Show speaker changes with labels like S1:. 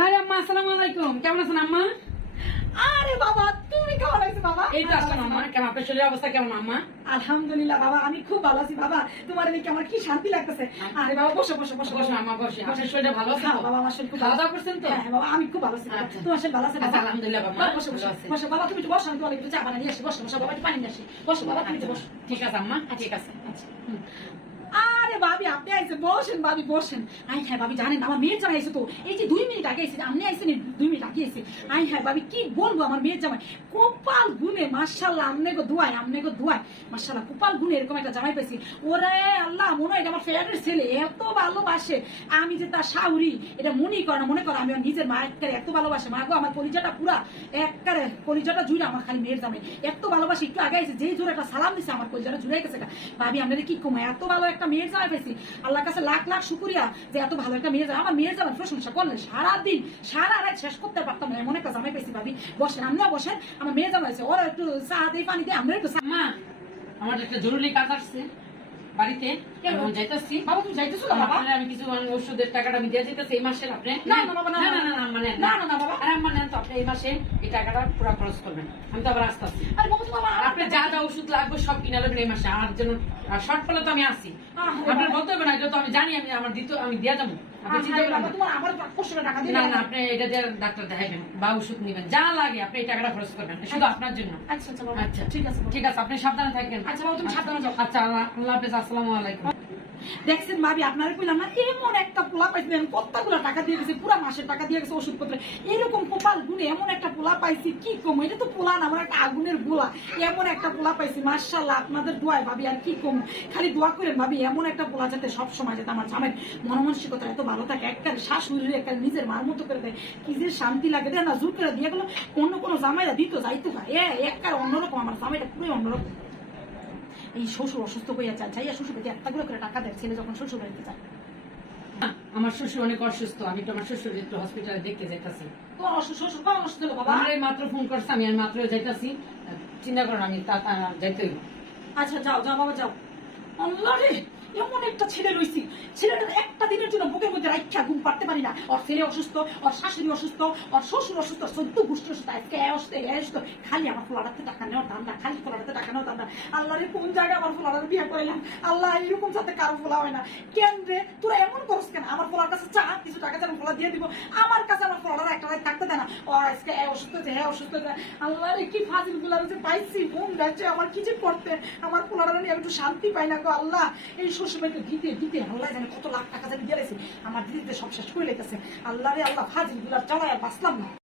S1: আরে আম্মা আসসালামু আলাইকুম। কেমন আছেন আম্মা?
S2: আরে বাবা তুমি কেমন আছো বাবা?
S1: এই তো আসলাম আম্মা কেমন আপনার শরীরের অবস্থা কেমন আম্মা?
S2: আলহামদুলিল্লাহ বাবা আমি খুব ভালো আছি বাবা। তোমার দেখে আমার কি শান্তি লাগতেছে? আরে বাবা বসো বসো বসো
S1: বসো আম্মা বসে। আপনার শরীরটা ভালো আছে
S2: হ্যাঁ, বাবা আমার শরীর
S1: খাওয়া
S2: ভালো।
S1: দাওয়া করছেন তো?
S2: হ্যাঁ বাবা আমি খুব ভালো আছি
S1: আচ্ছা।
S2: তোমার শরীর ভালো আছে বাবা?
S1: আচ্ছা, আলহামদুলিল্লাহ, বাবা।
S2: বসো বসো বসো বাবা তুমি একটু বসো আমি তোমার একটু চা বানিয়ে আসি। বসো বসো বাবা একটু পানি নিয়ে আসি। বসো বাবা তুমি একটু বসো।
S1: ঠিক আছে আম্মা। ঠিক আছে।
S2: আচ্ছা। আরে আপনি আইসে বসেন বসেন। আই হ্যাঁ জানেন আমার মেয়ের জামাই আইসে তো। এই যে দুই মিনিট আগে এসে আপনি আইসেন দুই মিনিট আগে এসে আই হ্যাঁ কি বলব আমার মেয়ের জামাই? কপাল গুনে মার্শাল্লাহ আমনে গো আমনে গো মার্শাল্লাহ কপাল গুনে এরকম একটা জামাই ওরে আল্লাহ, মনে হয় আমার ফেভারিট ছেলে, এত ভালোবাসে। আমি যে তার শাউরি, এটা মনেই করে না, মনে করে আমি নিজের মা একবারে এত ভালোবাসে। মা গো, আমার কলিজাটা পুরা, একবারে কলিজাটা জুড়ে আমার খালি মেয়ের জামাই। এত ভালোবাসে, একটু আগে এসে যেই জোরে একটা সালাম দিছে, আমার কলিজাটা জুড়ে গেছে। ভাবি আপনাদের কি কমায় এত ভালো একটা মেয়ের জামাই পাইছি। আল্লাহর কাছে লাখ লাখ শুকুরিয়া যে এত ভালো একটা মেয়ে আমার মেয়ে যাওয়ার প্রশংসা করলেন। সারাদিন, সারা রাত শেষ করতে পারতাম না। এমন একটা জামাই পেয়েছি ভাবি। বসেন আমরাও বসেন। আমার মেয়ে জামাই আছে। ওরা একটু চা দিয়ে পানি দিয়ে আমরা একটু
S1: মা, আমার একটা জরুরি কাজ আসছে। বাড়িতে? এখন
S2: বাবা তুমি যাইতেছো না বাবা
S1: আমি কিছু মানে ওষুধের টাকাটা আমি দিয়ে যেতেছি এই মাসের আপনি
S2: না, না, বাবা, না,
S1: না
S2: না,
S1: না মানে
S2: না, না, না, বাবা।
S1: আরে আম্মা নেন তো আপনি এই মাসে এই টাকাটা পুরো খরচ করবেন আমি তো আবার আসতে আসছি
S2: আরে বাবা তুমি আমার
S1: আপনি যা যা ওষুধ লাগবে সব কিনে নেবেন এই মাসে আমার জন্য শর্ট ফলে তো আমি আসি
S2: বাবা।
S1: বলতে হবে না যেহেতু আমি জানি আমি আমার দিতে আমি দিয়ে যাব আপনি
S2: আমার
S1: আপনি এটা দিয়ে ডাক্তার দেখাবেন বা ওষুধ নেবেন যা লাগে আপনি এই টাকাটা খরচ করবেন শুধু আপনার জন্য
S2: আচ্ছা আচ্ছা
S1: আচ্ছা
S2: ঠিক আছে
S1: ঠিক আছে আপনি সাবধানে থাকবেন
S2: আচ্ছা বাবা, তুমি সাবধানে যাও।
S1: আচ্ছা আল্লাহ হাফেজ
S2: দেখছেন ভাবি, আপনারা কইলাম না এমন একটা পোলা টাকা দিয়ে গেছি মাসের টাকা দিয়ে গেছে ওষুধপত্র। এরকম কপাল গুনে এমন একটা পোলা পাইছি, কি কম? এটা তো পোলা না, আমার একটা আগুনের গোলা। এমন একটা পোলা পাইছি মার্শাল্লাহ আপনাদের দোয়ায় ভাবি, আর কি কম? খালি দোয়া করেন ভাবি, এমন একটা পোলা যাতে যাতে আমার জামাই মনমানসিকতা এত ভালো থাকে একটা শাশুড়ি একটা নিজের মার মতো করে দেয়, কি যে শান্তি লাগে। দেয় না, জোর করে দিয়ে গেলো, অন্য কোনো জামাইরা দিত, যাইতো না এ একবার অন্যরকম, আমার জামাইটা পুরোই অন্যরকম। এই শ্বশুর অসুস্থ হইয়া চায় চাইয়া শ্বশুর বাড়িতে একটা করে করে টাকা দেয় ছেলে যখন শ্বশুর বাড়িতে যায়।
S1: আমার শ্বশুর অনেক অসুস্থ আমি তো আমার শ্বশুর একটু হসপিটালে দেখতে যাইতাছি।
S2: শ্বশুর কখন অসুস্থ বাবা।
S1: আমার মাত্র ফোন করছে আমি আর মাত্র যাইতাছি। চিন্তা করেন আমি তা- তা যাইতে হইব।
S2: আচ্ছা যাও যাও বাবা যাও। আল্লাহ রে এমন একটা ছেলে রয়েছি ছেলেটার একটা দিনের জন্য বুকের মধ্যে রাখা ঘুম পারতে পারি না। ওর ছেলে অসুস্থ ওর শাশুড়ি অসুস্থ ওর শ্বশুর অসুস্থ সদ্য গোষ্ঠী অসুস্থ আজকে খালি আমার ফোলাটাতে টাকা নেওয়ার ধান্দা, খালি ফোলাটাতে টাকা নেওয়ার ধান্দা। আল্লাহ রে কোন জায়গায় আমার ফোলাটাতে বিয়ে করাইলাম? আল্লাহ এরকম যাতে কারও ফোলা হয় না। কেন রে? তোরা এমন করস কেন? আমার ফোলার কাছে চা, কিছু টাকা যেন ফোলা দিয়ে দিব। আমার কাছে আমার একটা রাত থাকতে দেয় না। ও, আজকে অসুস্থ হয়েছে হ্যাঁ অসুস্থ আল্লাহ রে কি ফাজিলগুলা যে পাইছি ঘুম যাচ্ছে আমার কি যে করতে? আমার ফোলাটা নিয়ে একটু শান্তি পাই না গো আল্লাহ। এই শ্বশুর বাড়িতে দিতে দিতে আল্লাহ জানে কত লাখ টাকা জানি দিয়ে আমার দিদিতে সব শেষ করে লেগেছে আল্লাহ রে আল্লাহ, ফাজিলগুলা চালায় বাঁচলাম না।